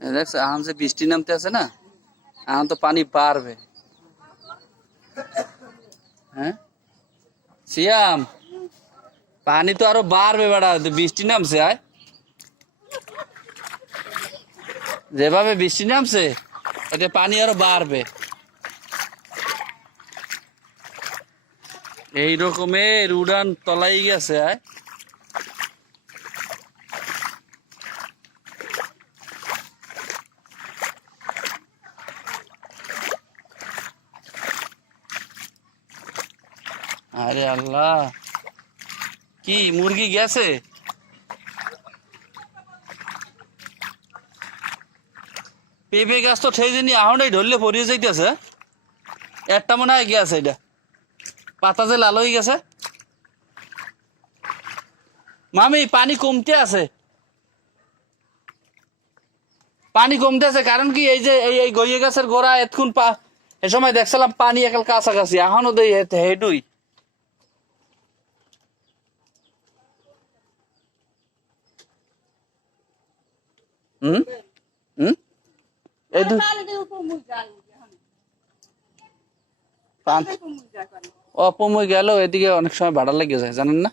দেখছো এখন যে বৃষ্টি নামতে আছে না, এখন তো পানি বাড়বে। হ্যাঁ সিয়াম, পানি তো আরো বাড়বে বেড়া, বৃষ্টি নামছে। আয় যেভাবে বৃষ্টি নামছে এতে পানি আরো বাড়বে। এই রকমের উড়ান তলাই গেছে। আয় আরে আল্লাহ, কি মুরগি গেছে? পেঁপে গাছ তো ঠেই জানি আহনাই ধরলে পড়িয়ে যাইতেছে। একটা মনে হয় গেছে, এটা পাতা যে লাল হয়ে গেছে। মামি পানি কমতে আছে, পানি কমতে আছে। কারণ কি এই যে এই গইয়ে গাছের গোড়া এতক্ষণ এ সময় দেখছিলাম পানি একাল কাছাকাছি, এখনো দেই হেডুই। হুম হুম এই অপময় গেল, এদিকে অনেক সময় ভাড়া লেগে যায়, জানেন না?